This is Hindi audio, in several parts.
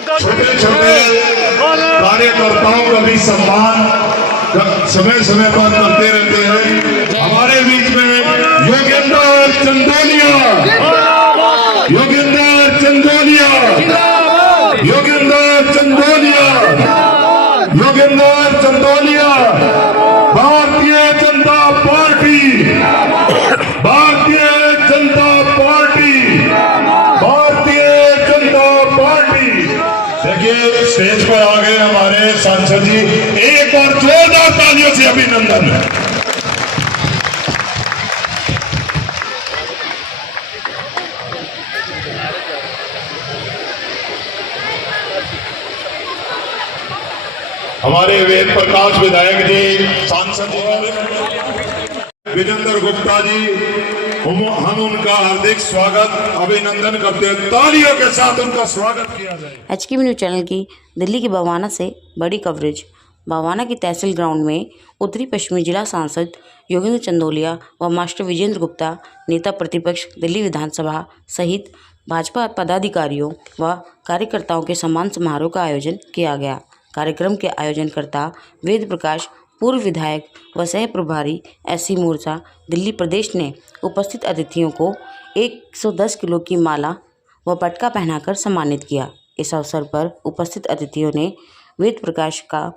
छोटे छोटे कार्यकर्ताओं का भी सम्मान समय समय पर करते रहते हैं। हमारे बीच में Yogendra Chandolia, Yogendra Chandolia, Yogendra Chandolia, Yogendra Chandolia, Bharatiya Janata party, Bharatiya Janata party, Bharatiya Janata party. देखिए स्टेज पर आ गए हमारे सांसद जी, एक बार जोरदार तालियों से अभिनंदन। हमारे वेद प्रकाश विधायक जी, सांसद विजेंद्र गुप्ता जी, हम उनका हार्दिक स्वागत अभिनंदन करते हैं। तालियों के साथ उनका स्वागत किया जाए। HKB न्यूज़ चैनल की दिल्ली के बवाना से बड़ी कवरेज। बवाना की तहसील ग्राउंड में उत्तरी पश्चिमी जिला सांसद योगेंद्र चंदोलिया व मास्टर विजेंद्र गुप्ता, नेता प्रतिपक्ष दिल्ली विधानसभा सहित भाजपा पदाधिकारियों व कार्यकर्ताओं के सम्मान समारोह का आयोजन किया गया। कार्यक्रम के आयोजनकर्ता वेद प्रकाश, पूर्व विधायक व सह प्रभारी SC मोर्चा दिल्ली प्रदेश ने उपस्थित अतिथियों को 110 किलो की माला व पटका पहनाकर सम्मानित किया। इस अवसर पर उपस्थित अतिथियों ने वेद प्रकाश का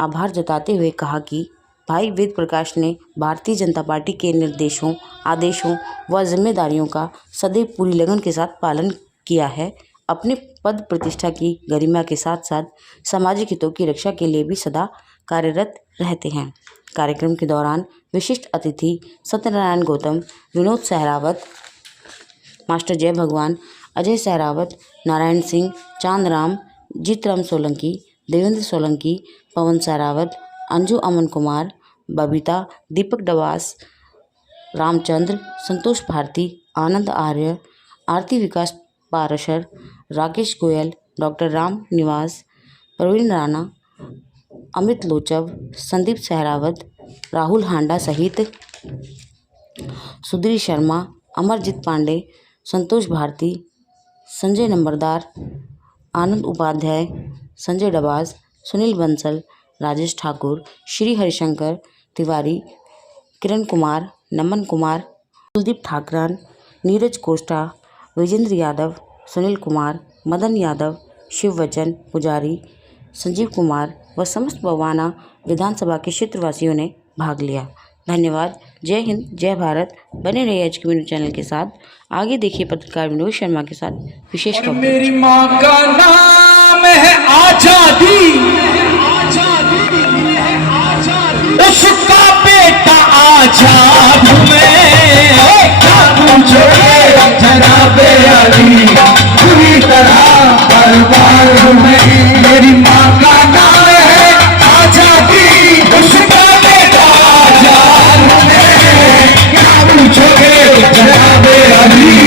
आभार जताते हुए कहा कि भाई वेद प्रकाश ने भारतीय जनता पार्टी के निर्देशों, आदेशों व जिम्मेदारियों का सदैव पूरी लगन के साथ पालन किया है। अपने पद प्रतिष्ठा की गरिमा के साथ साथ सामाजिक हितों की रक्षा के लिए भी सदा कार्यरत रहते हैं। कार्यक्रम के दौरान विशिष्ट अतिथि सत्यनारायण गौतम, विनोद सहरावत, मास्टर जय भगवान, अजय सहरावत, नारायण सिंह, चांदराम, जीतराम सोलंकी, देवेंद्र सोलंकी, पवन सहरावत, अंजू अमन कुमार, बबीता, दीपक डवास, रामचंद्र, संतोष भारती, आनंद आर्य, आरती विकास पारशर, राकेश गोयल, डॉक्टर राम निवास, प्रवीण राणा, अमित लोचव, संदीप सहरावत, राहुल हांडा सहित सुधीर शर्मा, अमरजीत पांडे, संतोष भारती, संजय नंबरदार, आनंद उपाध्याय, संजय डबास, सुनील बंसल, राजेश ठाकुर, श्री हरिशंकर तिवारी, किरण कुमार, नमन कुमार, कुलदीप ठाकरन, नीरज कोष्टा, विजेंद्र यादव, सुनील कुमार, मदन यादव, शिववचन पुजारी, संजीव कुमार व समस्त बवाना विधानसभा के क्षेत्रवासियों ने भाग लिया। धन्यवाद। जय हिंद, जय भारत। बने रहिए HKB न्यूज़ चैनल के साथ। आगे देखिए पत्रकार विनोद शर्मा के साथ विशेष खबर। मेरी माँ का नाम है आजादी, उसका बेटा आजाद पूरी तरह बर्बाद में। मेरी माँ का नाम है आजादी, उसका बेटा आजाद में। क्या पूछोगे जनाबे अली।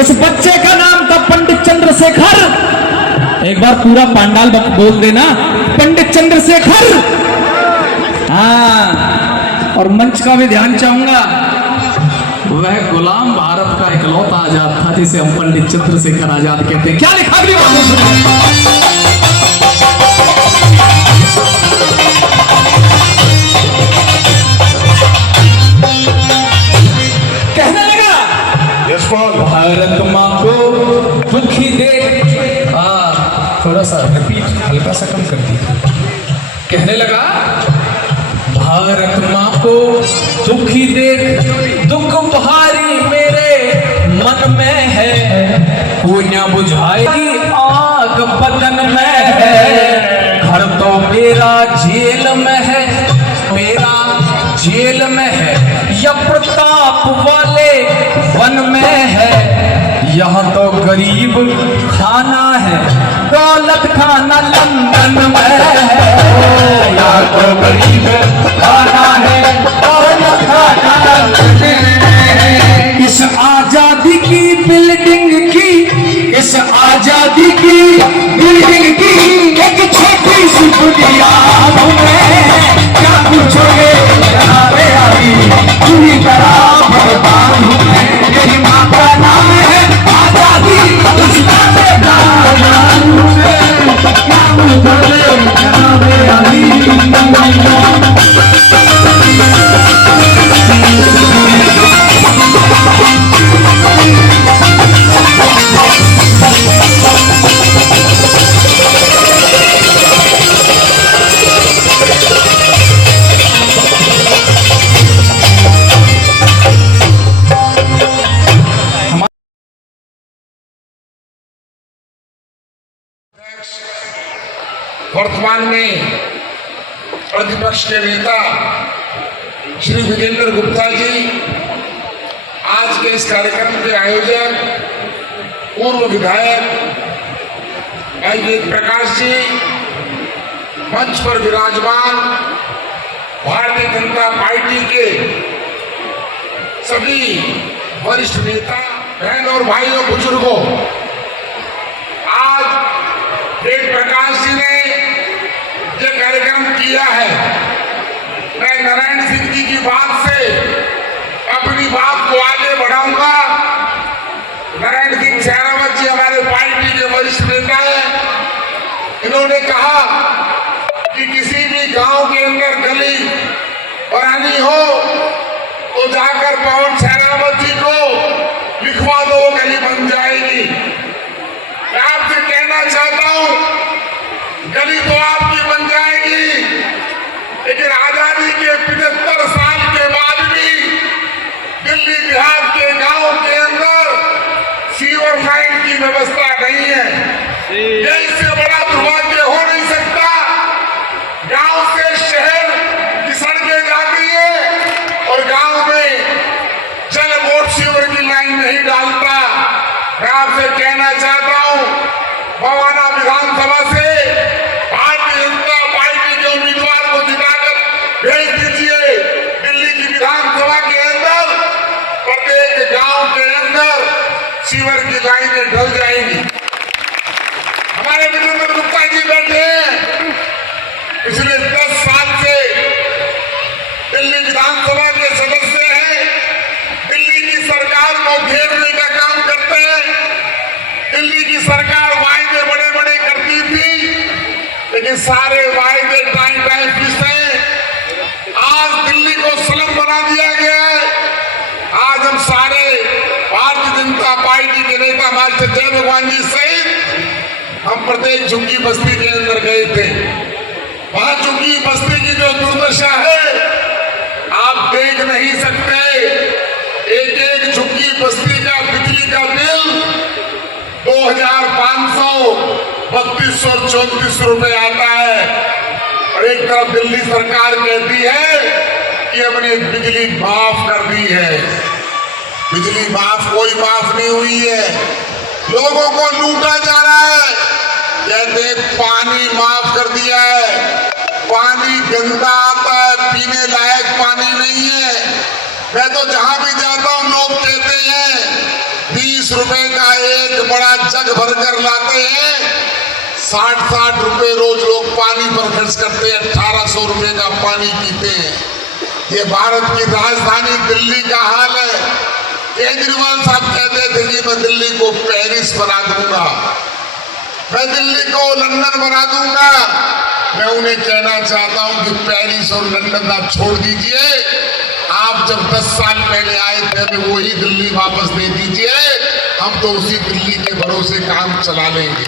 उस बच्चे का नाम था पंडित चंद्रशेखर। एक बार पूरा पांडाल बोल देना, पंडित चंद्रशेखर। हाँ, और मंच का भी ध्यान चाहूंगा। वह गुलाम भारत का इकलौता आजाद था जिसे हम पंडित चंद्रशेखर आजाद कहते हैं। क्या लिखा अगली बात भारत माँ को दुखी दे। थोड़ा सा रिपीट, हल्का सा कम कर दिया। कहने लगा भारत माँ को दुखी देख, दुख भारी मेरे मन में है, कोई न बुझाएगी आग बदन में है। घर तो मेरा जेल में है, मेरा जेल में है, या प्रताप वाले वन में है। यहाँ तो गरीब खाना है, दौलत खाना लंदन में है। यहाँ तो गरीब खाना है, दौलत खाना लंदन में है। इस आजादी की बिल्डिंग की, इस वर्तमान में प्रतिपक्ष के नेता श्री विजेंद्र गुप्ता जी, आज के इस कार्यक्रम के आयोजक पूर्व विधायक भाई वेद प्रकाश जी, मंच पर विराजमान भारतीय जनता पार्टी के सभी वरिष्ठ नेता, बहन और भाइयों, बुजुर्गों, आज वेद प्रकाश जी ने जो कार्यक्रम किया है, मैं नारायण सिंह जी की बात से अपनी बात को आगे बढ़ाऊंगा। नारायण सिंह शेरावत जी हमारे पार्टी के वरिष्ठ नेता हैं। इन्होंने कहा कि किसी भी गांव के अंदर गली बनानी हो तो जाकर पवन शेरावत जी को लिखवा दो, वो गली बन जाएगी। मैं आपसे कहना चाहता हूं, गली तो आपकी बन जाएगी, लेकिन आजादी के 75 साल के बाद भी दिल्ली बिहार के गांव के अंदर सीवर लाइन की व्यवस्था नहीं है। ये इससे बड़ा दुर्भाग्य हो नहीं सकता। गांव से शहर की सड़कें जाती है और गांव में जल बोर्ड सीवर की लाइन नहीं डालता। मैं आपसे कहना चाहता हूं, बवाना विधानसभा से भारतीय जनता पार्टी के उम्मीदवार को जिताकर भेज दीजिए। दिल्ली की विधानसभा के अंदर प्रत्येक गांव के अंदर सीवर की लाइनें ढल जाएंगी। हमारे विजेंद्र गुप्ता जी बैठे हैं, पिछले 10 साल से दिल्ली विधानसभा के सदस्य हैं। दिल्ली की सरकार को घेरने का काम करते हैं। दिल्ली की सरकार वायदे बड़े बड़े करती थी, लेकिन सारे वायदे टाइम फिक्स हैं। आज दिल्ली को स्लम बना दिया गया है। आज हम सारे भारतीय जनता पार्टी के नेता मास्टर जय भगवान जी सहित हम प्रत्येक झुग्गी बस्ती के अंदर गए थे। वहां झुग्गी बस्ती की जो दुर्दशा है आप देख नहीं सकते। एक एक झुग्गी बस्ती का बिजली का बिल 2500, 3200 और 3400 रुपए आता है। और एक तरफ दिल्ली सरकार कहती है कि हमने बिजली माफ कर दी है। बिजली माफ कोई माफ नहीं हुई है। लोगों को लूटा जा रहा है। कहते पानी माफ कर दिया है, पानी गंदा आता है, पीने लायक पानी नहीं है। मैं तो जहां भी जाता हूं लोग कहते हैं 20 रुपए का एक बड़ा जग भरकर लाते हैं, 60-60 रुपए रोज लोग पानी पर खर्च करते हैं, 1800 रुपए का पानी पीते हैं। ये भारत की राजधानी दिल्ली का हाल है। केजरीवाल साहब कहते थे कि मैं दिल्ली को पेरिस बना दूंगा, मैं दिल्ली को लंदन बना दूंगा। मैं उन्हें कहना चाहता हूं कि पेरिस और लंदन आप छोड़ दीजिए। आप जब 10 साल पहले आए थे हमें वही दिल्ली वापस दे दीजिए, हम तो उसी दिल्ली के भरोसे काम चला लेंगे।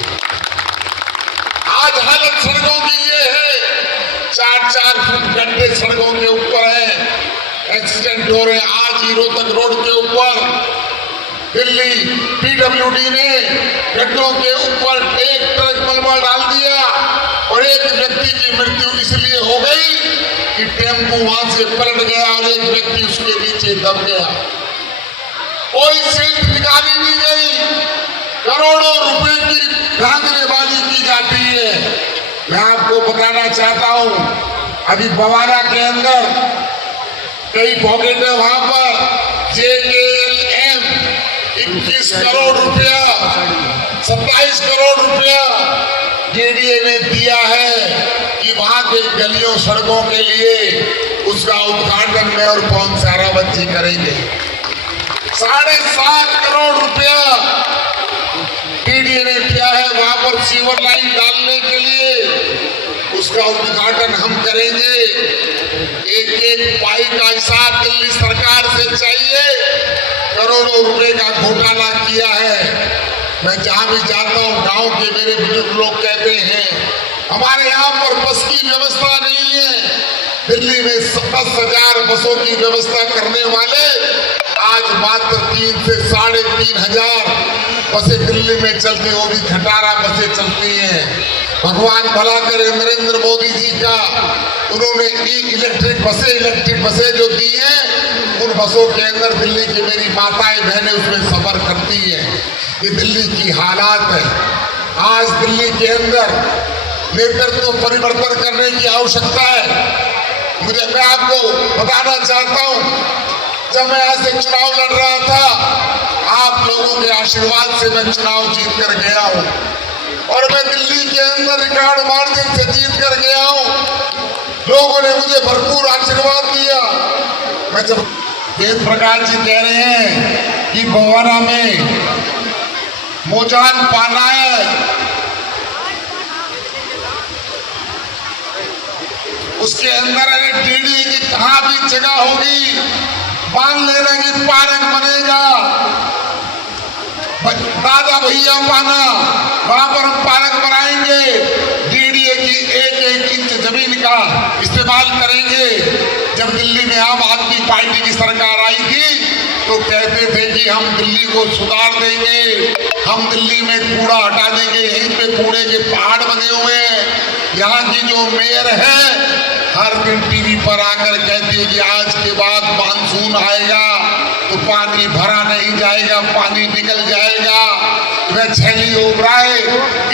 आज हालत सड़कों की ये है, 4-4 फुट गड्ढे सड़कों के ऊपर है, एक्सीडेंट हो रहे हैं। आज ही रोहतक रोड के ऊपर दिल्ली पीडब्ल्यूडी ने गड्ढों के ऊपर एक ट्रक मलबा डाल दिया और एक व्यक्ति की मृत्यु इसलिए हो गई कि टेम्पो वहां से पलट गया और एक व्यक्ति उसके नीचे दब गया। कोई सीट निकाली नहीं गई। करोड़ों रुपए की धांधलेबाजी की जाती है। मैं आपको बताना चाहता हूं, अभी बवाना के अंदर कई पॉकेट है, वहां पर JKLM 21 करोड़ रुपया, 27 करोड़ रुपया DDA ने दिया है कि वहां के गलियों सड़कों के लिए उसका उद्घाटन में और पवन शेरावत जी करेंगे। 7.5 करोड़ रुपया DDA ने दिया है वहां पर सीवर लाइन डालने के लिए, उसका उद्घाटन हम करेंगे। एक एक पाई का हिसाब दिल्ली सरकार से चाहिए। करोड़ों रुपए का घोटाला किया है। मैं जहां भी जाता हूं गांव के मेरे बुजुर्ग लोग कहते हैं हमारे यहाँ पर बस की व्यवस्था नहीं है। दिल्ली में 10,000 बसों की व्यवस्था करने वाले आज मात्र 3 से 3,500 बसें दिल्ली में चलती, वो भी खटारा बसें चलती हैं। भगवान भला करे नरेंद्र मोदी जी का, उन्होंने इलेक्ट्रिक बसें जो दी हैं, उन बसों के अंदर दिल्ली की मेरी माताएं बहनें उसमें सफर करती हैं। ये दिल्ली की हालात है। आज दिल्ली के अंदर नेतृत्व परिवर्तन करने की आवश्यकता है। मैं आपको बताना चाहता हूं, जब मैं यहाँ से चुनाव लड़ रहा था, आप लोगों के आशीर्वाद से मैं चुनाव जीत कर गया हूँ और मैं दिल्ली के अंदर रिकॉर्ड मार्जिन से जीत कर गया हूँ। लोगों ने मुझे भरपूर आशीर्वाद दिया। मैं जब वेद प्रकाश जी कह रहे हैं कि बवाना में मोजान पाना है, उसके अंदर डीडी की कहाँ भी जगह होगी, मान लेना कि पार्क बनेगा, दादा भैया पाना, वहां पर हम पार्क बनाएंगे, डीडीए की एक इंच जमीन का इस्तेमाल करेंगे। जब दिल्ली में आम आदमी पार्टी की सरकार आई थी तो कहते थे कि हम दिल्ली को सुधार देंगे, हम दिल्ली में कूड़ा हटा देंगे, यहीं पे कूड़े के पहाड़ बने हुए हैं। यहाँ की जो मेयर है हर दिन टीवी पर आकर कहती है कि आज के बाद मानसून आएगा तो पानी भरा नहीं जाएगा, पानी निकल जाएगा। वह छैली ओबराय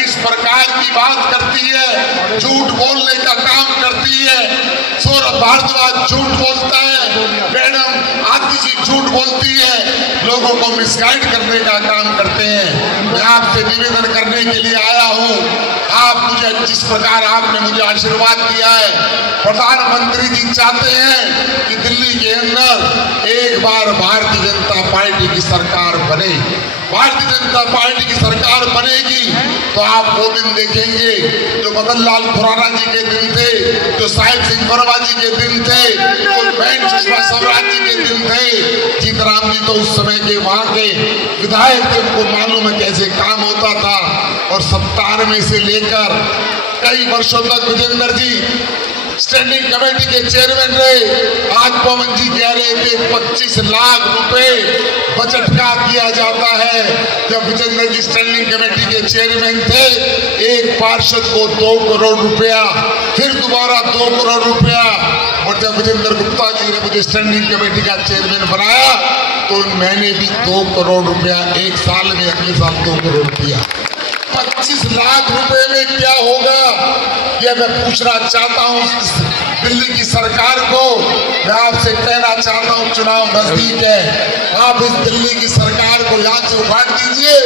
इस प्रकार की बात करती है, झूठ बोलने का काम करती है। सौरभ भारद्वाज झूठ बोलता है, मैडम आती जी झूठ बोलती है, लोगों को मिसगाइड करने का काम करते हैं। मैं आपसे निवेदन करने के लिए आया हूँ, आप मुझे जिस प्रकार आपने मुझे आशीर्वाद दिया है, प्रधानमंत्री जी चाहते हैं कि दिल्ली के अंदर एक बार भारतीय जनता पार्टी की सरकार बने। भारतीय जनता पार्टी की सरकार बनेगी तो आप वो दिन देखेंगे जो मदन लाल खुराना जी के दिन थे, जो साहिब सिंह वर्मा जी के दिन थे, जो बहन सुषमा स्वराज जी के दिन थे। जीतराम जी तो उस समय के वहां के विधायक थे, उनको मालूम है कैसे काम होता था। और 97 से लेकर कई वर्षों तक विजेंद्र जी स्टैंडिंग कमेटी के चेयरमैन रहे। आज पवन जी कह रहे थे 25 लाख रुपए बजट का दिया जाता है। जब विजेंद्र जी स्टैंडिंग कमेटी के चेयरमैन थे, एक पार्षद को 2 करोड़ रुपया, फिर दोबारा 2 करोड़ रुपया। और जब विजेंद्र गुप्ता जी ने मुझे स्टैंडिंग कमेटी का चेयरमैन बनाया तो मैंने भी 2 करोड़ रुपया एक साल में, अगले साल 2 करोड़ दिया। 25 लाख रुपए में क्या होगा, यह मैं पूछना चाहता हूँ दिल्ली की सरकार को। मैं आपसे कहना चाहता हूँ, चुनाव नजदीक है, आप इस दिल्ली की सरकार को यहाँ से उखाड़ दीजिए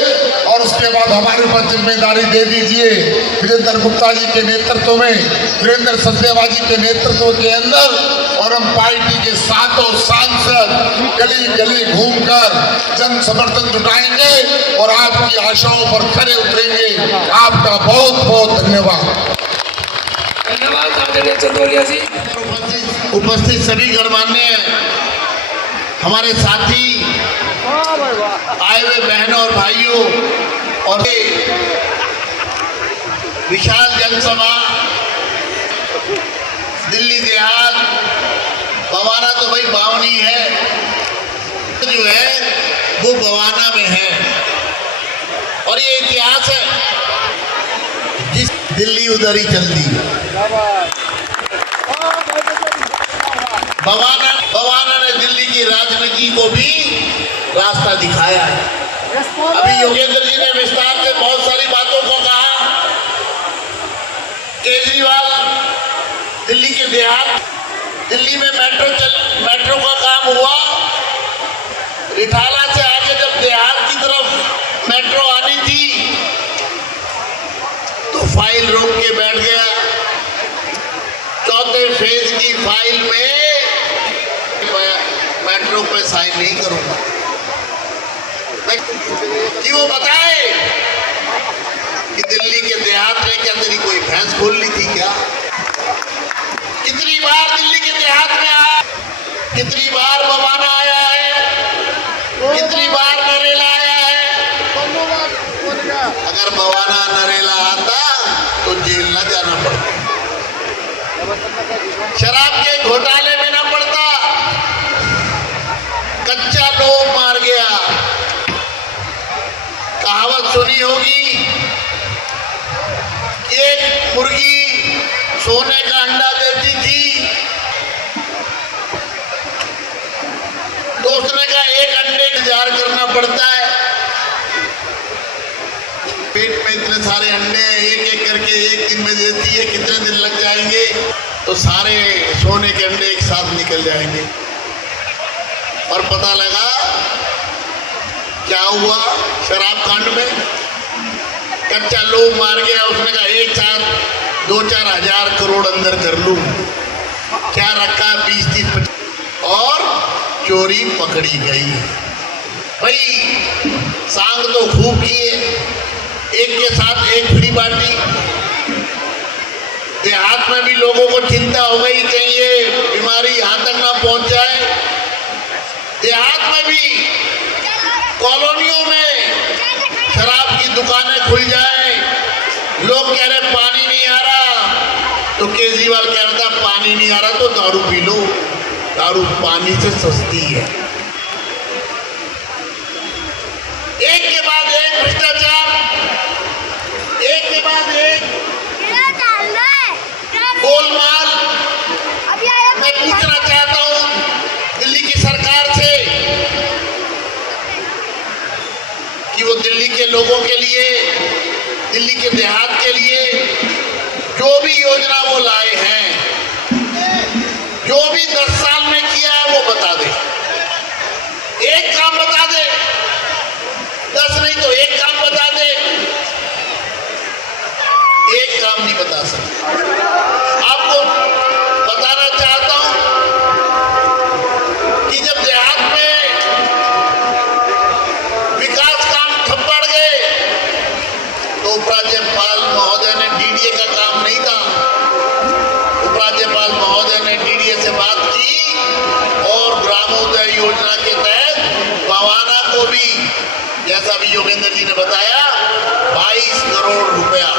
और उसके बाद हमारे ऊपर जिम्मेदारी दे दीजिए। वीरेंद्र गुप्ता जी के नेतृत्व में, वीरेंद्र सचदेवा जी के नेतृत्व के अंदर, और हम पार्टी के सातों सांसद गली गली घूमकर जन समर्थन जुटाएंगे और आपकी आशाओं पर खरे उतरेंगे। आपका बहुत बहुत धन्यवाद। धन्यवाद आदरणीय चंदोलिया जी। उपस्थित सभी गणमान्य हमारे साथी, आए हुए बहनों और भाइयों, और विशाल जनसभा दिल्ली देहात बवाना तो भाई बावनी है, जो है वो बवाना में है। और ये इतिहास है, जिस दिल्ली उधर ही चल दी। बवाना ने दिल्ली की राजनीति को भी रास्ता दिखाया है। अभी योगेंद्र जी ने विस्तार से बहुत सारी बातों को कहा। केजरीवाल दिल्ली के देहात, दिल्ली में मेट्रो का काम हुआ, रिठाला से आगे जब देहात की तरफ मेट्रो आनी थी तो फाइल रोक के बैठ गया। चौथे फेज की फाइल में मेट्रो पे साइन नहीं करूंगा कि वो बताए कि दिल्ली के देहात में क्या तेरी कोई भैंस खोलनी थी क्या? कितनी बार दिल्ली के देहात में आया, कितनी बार बवाना आया है, कितनी बार नरेला आया है। अगर बवाना नरेला आता तो जेल न जाना पड़ता, शराब के घोटाले में न पड़ता, कच्चा लोग मार गया। कहावत सुनी होगी कि एक मुर्गी सोने का अंडा देती थी, तो उसने कहा एक अंडे इंतजार करना पड़ता है। पेट में इतने सारे अंडे एक एक करके एक दिन में देती है, कितने दिन लग जाएंगे? तो सारे सोने के अंडे एक साथ निकल जाएंगे। और पता लगा क्या हुआ शराब कांड में? कच्चा लोग मार गया। उसने कहा एक साथ 2-4 हजार करोड़ अंदर कर लूं। क्या रखा? 20-30 और चोरी पकड़ी गई। भाई सांग तो खूब किए, एक के साथ एक फ्री बांटी। देहात में भी लोगों को चिंता हो गई कहीं ये बीमारी यहां तक ना पहुंच जाए। देहात में भी कॉलोनियों में शराब की दुकानें खुल जाए। लोग कह रहे पानी नहीं आ रहा, तो केजरीवाल कह रहा था पानी नहीं आ रहा तो दारू पी लो, दारू पानी से सस्ती है। एक के बाद एक भ्रष्टाचार, एक के बाद एक गोलमाल। मैं पूछना चाहता हूं दिल्ली की सरकार से कि वो दिल्ली के लोगों के लिए, दिल्ली के देहात के लिए जो भी योजना वो लाए हैं, जो भी 10 साल में किया है वो बता दे। एक काम बता दे, 10 नहीं तो एक काम बता दे। एक काम नहीं बता सकते। आपको बताना चाहता हूं कि जब देहात में विकास काम ठप पड़ गए तो उपराज्यपाल महोदय ने, डीडीए का काम नहीं था, उपराज्यपाल महोदय ने डीडीए से बात की और ग्रामोदय योजना के तहत बवाना को भी, जैसा भी योगेंद्र जी ने बताया, 22 करोड़ रुपया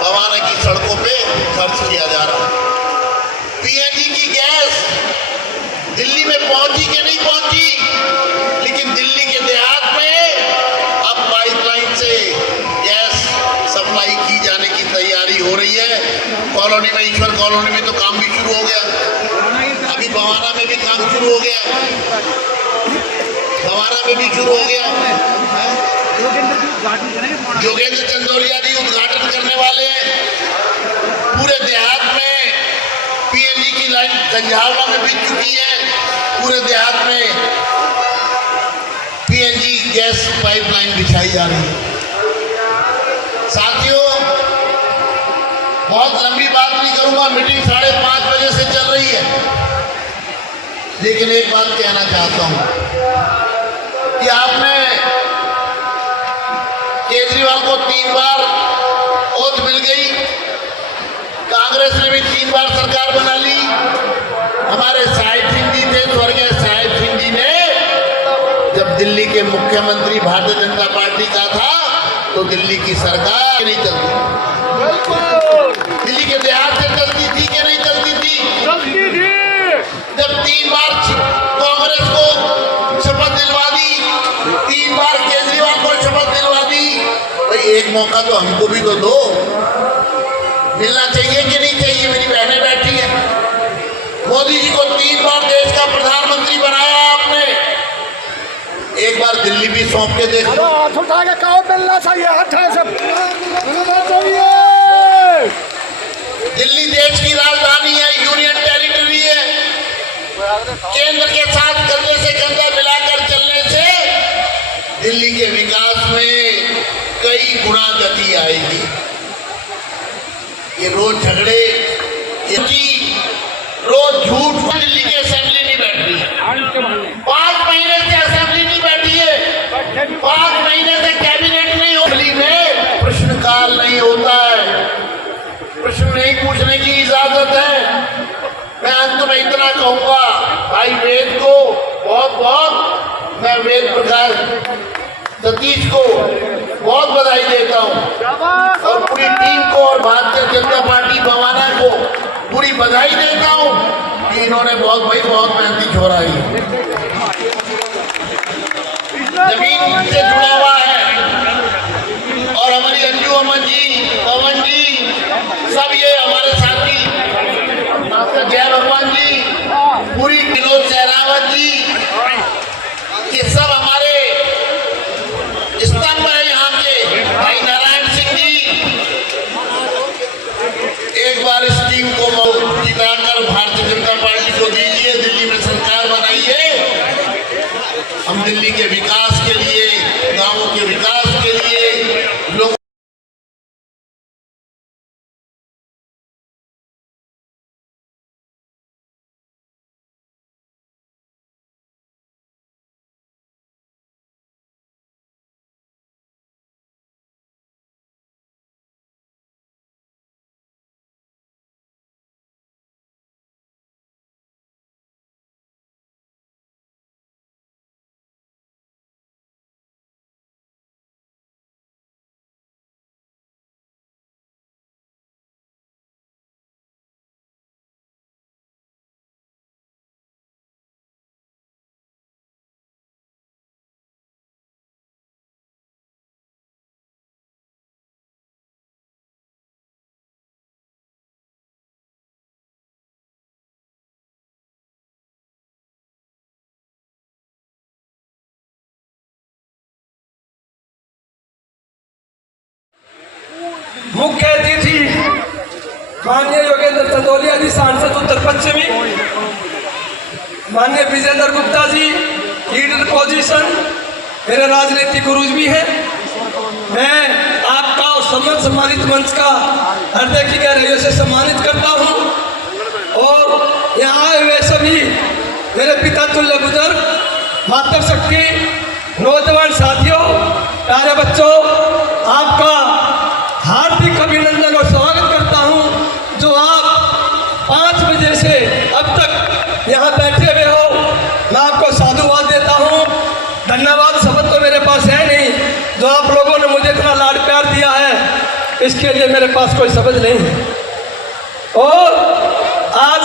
बवाना की सड़कों पे खर्च किया जा रहा है। पीएनजी की गैस दिल्ली में पहुंची कि नहीं पहुंची, लेकिन दिल्ली के देहात में अब पाइपलाइन से गैस सप्लाई की जाने की तैयारी हो रही है। कॉलोनी में, ईश्वर कॉलोनी में तो काम भी शुरू हो गया, अभी बवाना में भी काम शुरू हो गया, बवाना में भी शुरू हो गया। योगेंद्र चंदोलिया जी उद्घाटन करने वाले हैं। पूरे देहात में पीएनजी की लाइन झंझारवा में बिक चुकी है। पूरे देहात में पीएनजी गैस पाइपलाइन बिछाई जा रही है। साथियों, बहुत लंबी बात नहीं करूंगा, मीटिंग 5:30 बजे से चल रही है, लेकिन एक बात कहना चाहता हूं कि आपने केजरीवाल को 3 बार ओथ मिल गई, कांग्रेस ने भी 3 बार सरकार बना ली। हमारे साहिब सिंह जी थे, स्वर्गीय साहिब सिंह जी ने जब दिल्ली के मुख्यमंत्री भारतीय जनता पार्टी का था तो दिल्ली की सरकार नहीं चलती, दिल्ली के देहात से चलती थी कि नहीं चलती थी? चलती थी। जब 3 बार कांग्रेस को शपथ दिलवा दी, 3 बार केजरीवाल को शपथ दिलवा दी, भाई एक मौका तो हमको भी तो दो, मिलना चाहिए कि नहीं चाहिए? मेरी बहनें बैठी हैं। मोदी जी को 3 बार देश का प्रधानमंत्री बनाया आपने, एक बार दिल्ली भी सौंप के देख लो। हाथ उठा के कहो मिलना चाहिए, हाथ से मिलना चाहिए। दिल्ली देश की राजधानी है, यूनियन टेरिटरी है। केंद्र के साथ कंधे से कंधा मिलाकर चलने से दिल्ली के विकास में कई गुना गति आएगी। ये रोज झगड़े, रोज झूठ, दिल्ली की असेंबली नहीं बैठ रही है। 5 महीने से असेंबली नहीं बैठी है, 5 महीने से कैबिनेट नहीं हो रही है, प्रश्नकाल नहीं होता है, प्रश्न नहीं पूछने की इजाजत है। मैं अंत में इतना कहूंगा, भाई वेद को बहुत बहुत, मैं वेद प्रकाश सतीश को बहुत बधाई देता हूं और पूरी टीम को और भारतीय जनता पार्टी बवाना को पूरी बधाई देता हूं कि इन्होंने बहुत मेहनती छोड़ा है, जमीन से जुड़ा हुआ है। और हमारी अंजू हम दिल्ली के विकास के लिए, गांवों के विकास के लिए लोग मुख्य अतिथि माननीय योगेंद्र चंदोलिया जी, सांसद उत्तर पश्चिमी, माननीय विजेंद्र गुप्ता जी, लीडर पोजीशन, मेरे राजनीतिक गुरु भी हैं। मैं आपका और सम्मानित मंच का हृदय की गहराइयों से सम्मानित करता हूं और यहाँ आए हुए सभी मेरे पिता तुल्य बुजुर्ग, मातृशक्ति, नौजवान साथियों, प्यारे बच्चों, आपका हार्दिक अभिनंदन और स्वागत करता हूं। जो आप 5 बजे से अब तक यहाँ बैठे हुए हो, मैं आपको साधुवाद देता हूं। धन्यवाद शब्द तो मेरे पास है नहीं, जो आप लोगों ने मुझे इतना लाड प्यार दिया है, इसके लिए मेरे पास कोई शब्द नहीं है। और आज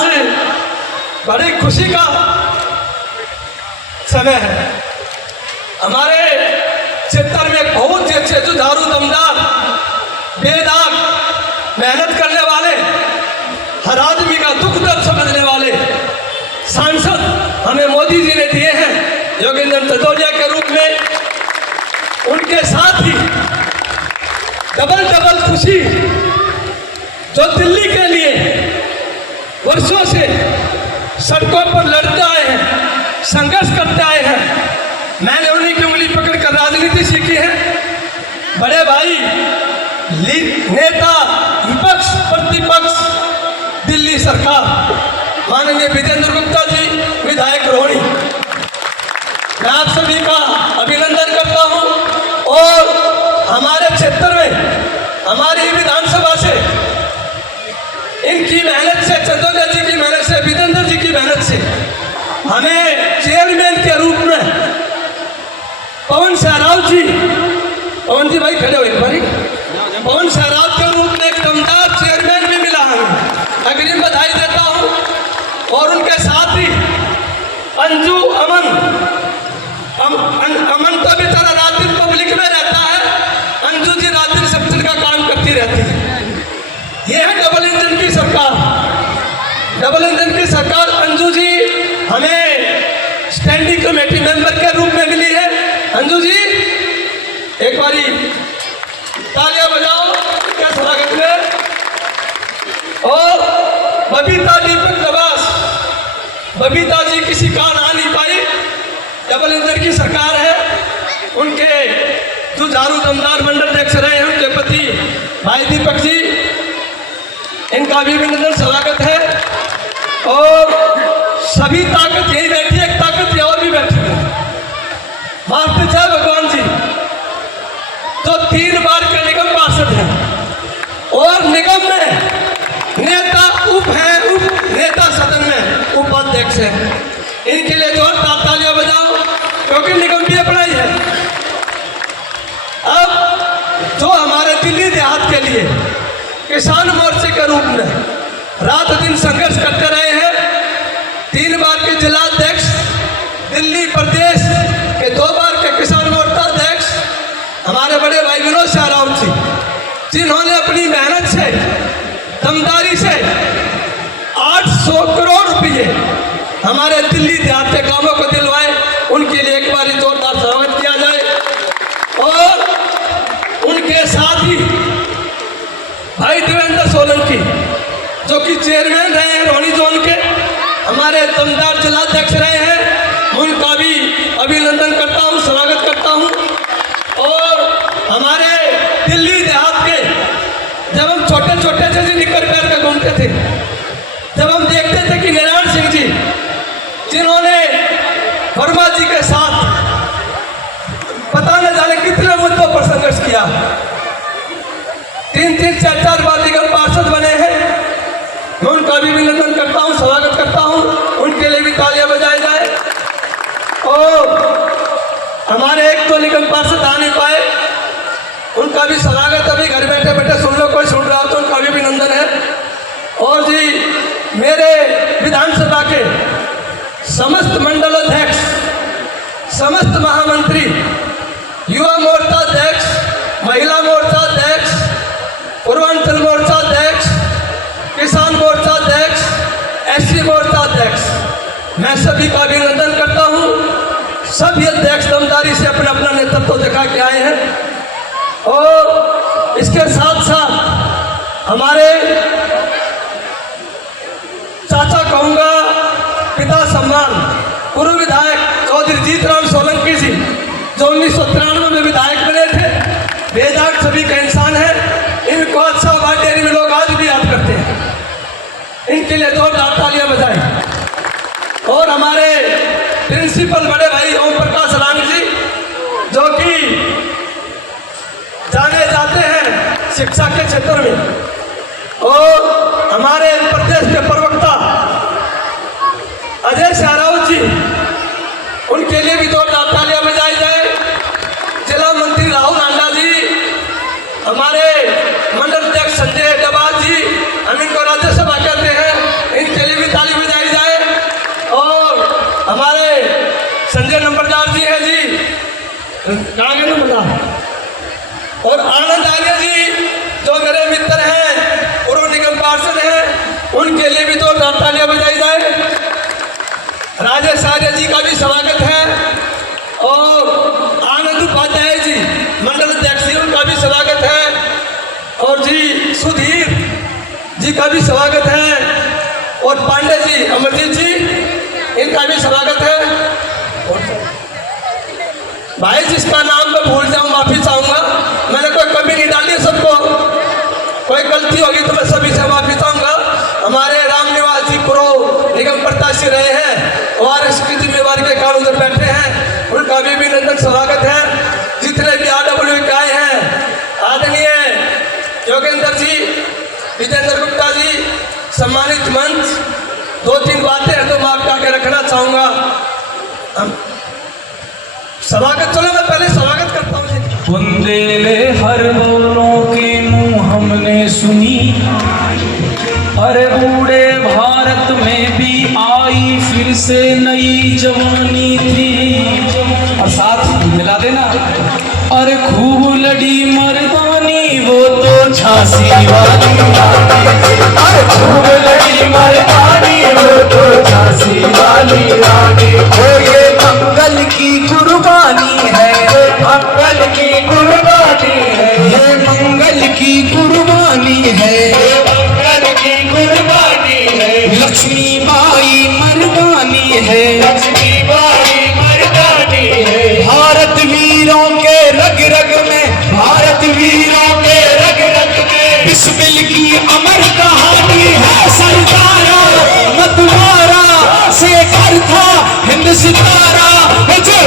बड़ी खुशी का समय है। हमारे क्षेत्र में बहुत ही अच्छे जुझारू, दमदार, बेदाग मेहनत करने वाले, हर आदमी का दुख दर्द समझने वाले सांसद हमें मोदी जी ने दिए हैं योगेंद्र चंदोलिया के रूप में। उनके साथ ही डबल खुशी, जो दिल्ली के लिए वर्षों से सड़कों पर लड़ते आए हैं, संघर्ष करते आए हैं। मैंने उन्हीं की उंगली पकड़कर राजनीति सीखी है। बड़े भाई, नेता, विपक्ष, प्रतिपक्ष, दिल्ली सरकार, माननीय विजेंद्र गुप्ता जी, विधायक रोहिणी, मैं आप सभी का अभिनंदन करता हूं। और हमारे क्षेत्र में, हमारी विधानसभा से, इनकी मेहनत से, चंदोलिया जी की मेहनत से, विजेंद्र जी की मेहनत से हमें चेयरमैन के रूप में पवन सहरावत जी, पवन जी भाई खड़े हुए भाई, पवन सहरावत के रूप में एक दमदार चेयरमैन भी मिला हमें, अग्रिम बधाई देता हूं। और उनके साथ ही अंजू, अमन तो बेचारा रात दिन पब्लिक में रहता है, अंजू जी रात दिन सब का काम करती रहती है। यह है डबल इंजन की सरकार, डबल इंजन की सरकार। अंजू जी हमें स्टैंडिंग कमेटी मेंबर के रूप में मिली है। अंजू जी, एक बारी तालियां बजाओ क्या स्वागत में। और बबीता दीपक नवास, बबीता जी किसी कारण आ नहीं पाई, डबल इंजन की सरकार है। उनके जो झारू दमदार मंडल अध्यक्ष रहे हैं, उनके पति भाई दीपक जी, इनका भी अभिनंदन स्वागत है। और सभी ताकत यही बैठी है, एक ताकत और भी बैठी है, मास्टर साहब भगवान जी, तो 3 बार के निगम पार्षद हैं और निगम में नेता उप नेता सदन में उपाध्यक्ष है। इनके लिए जोरदार तालियां बजाओ, क्योंकि निगम भी अपना ही है। अब जो हमारे दिल्ली देहात के लिए किसान मोर्चे के रूप में रात दिन संघर्ष करते रहे हैं, 3 बार के जिलाध्यक्ष, दिल्ली प्रदेश के 2 बार के किसान मोर्चा अध्यक्ष, हमारे बड़े भाई विनोद सहरावत जी, जिन्होंने अपनी मेहनत से, दमदारी से 800 करोड़ रुपये हमारे दिल्ली देहात के कामों को दिलवाए, उनके लिए एक बार जोरदार स्वागत किया जाए। और उनके साथ ही भाई देवेंद्र सोलंकी, जो कि चेयरमैन रहे हैं रोहिणी जोन के, हमारे दमदार जिलाध्यक्ष रहे हैं, उनका भी अभिनंदन ऐसे निकर पैर के घूमते थे। जब हम देखते थे कि नारायण सिंह जी जिन्होंने वर्मा जी के साथ पता न जाने कितने मुद्दों पर संघर्ष किया, 3-3, 4-4 बार निगम पार्षद बने हैं, मैं उनका भी अभिनंदन करता हूँ, स्वागत करता हूँ, उनके लिए भी तालियां बजाई जाए। और हमारे एक तो निगम पार्षद आ नहीं पाए, उनका भी स्वागत, अभी घर बैठे बैठे सुन लो, कोई सुन रहा हो तो उनका भी अभिनंदन है। और जी मेरे विधानसभा के समस्त मंडल अध्यक्ष, समस्त महामंत्री, युवा मोर्चा अध्यक्ष, महिला मोर्चा अध्यक्ष, पूर्वांचल मोर्चा अध्यक्ष, किसान मोर्चा अध्यक्ष, एससी मोर्चा अध्यक्ष, मैं सभी का अभिनंदन करता हूँ। सभी अध्यक्ष दमदारी से अपना अपना नेतृत्व दिखा के आए हैं। और इसके साथ साथ हमारे चाचा कहूँगा, पिता सम्मान, पूर्व विधायक चौधरी जीतराम सोलंकी जी, जो 1993 में विधायक बने थे, बेदाग सभी का इंसान है। इनको अच्छा बातें में लोग आज भी याद करते हैं, इनके लिए जोरदार तालियां बजाएं। और हमारे प्रिंसिपल बड़े भाई ओम प्रकाश राम जी, जो कि जाने जाते हैं शिक्षा के क्षेत्र में, और हमारे प्रदेश के प्रवक्ता अजय शाहराव जी, उनके लिए भी जोरदार तालियां बजाई जाए। जिला मंत्री राहुल आंडा जी, हमारे मंडल अध्यक्ष संजय डबाज जी, हम इनको राज्यसभा कहते हैं, इनके लिए भी ताली बजाई जाए। और हमारे संजय नंबरदार जी हैं जी, नागे नंबरदार, और आनंद आर्य जी जो मेरे मित्र हैं, पूर्व निगम पार्षद हैं, उनके लिए भी जोरदार तालियां बजाई जाए। राजेश आर्य जी का भी स्वागत है। और आनंद उपाध्याय जी मंडल अध्यक्ष जी, उनका भी स्वागत है। और जी सुधीर जी का भी स्वागत है। और पांडे जी, अमरजीत जी, इनका भी स्वागत है। भाई जिसका नाम मैं भूल जाऊं माफी चाहूंगा, मैंने कोई कमी नहीं डाली, सबको कोई गलती होगी तो मैं सभी से माफी चाहूंगा। हमारे राम निवास जी पूर्व निगम प्रत्याशी रहे हैं और इसकी जिम्मेवारी के कारण उधर बैठे हैं, उनका भी अभिनंदन स्वागत है। जितने भी RW के आए हैं, आदरणीय योगेंद्र जी, विजेंद्र गुप्ता जी, सम्मानित मंच, 2-3 बातें हैं तो मैं आपके आगे रखना चाहूंगा। स्वागत, चलो मैं पहले स्वागत करता हूँ। बुंदेले हर बोलों के मुंह हमने सुनी, अरे बूढ़े भारत में भी आई फिर से नई जवानी थी। और साथ मिला देना, अरे खूब लड़ी मर्दानी वो तो झांसी वाली, अरे खूब लड़ी मर्दानी वो तो झांसी वाली रानी। ये मंगल की कुर्बानी है, मंगल की कुर्बानी है, ये मंगल की कुर्बानी है, मंगल की कुर्बानी है। लक्ष्मी बाई मर्दानी है, लक्ष्मी बाई मर्दानी है। भारत वीरों के रग रग में, भारत वीरों के रग रग में बिस्मिल की अमर कहानी है। सरदारा मतवारा से घर था हिंद सितारा, जो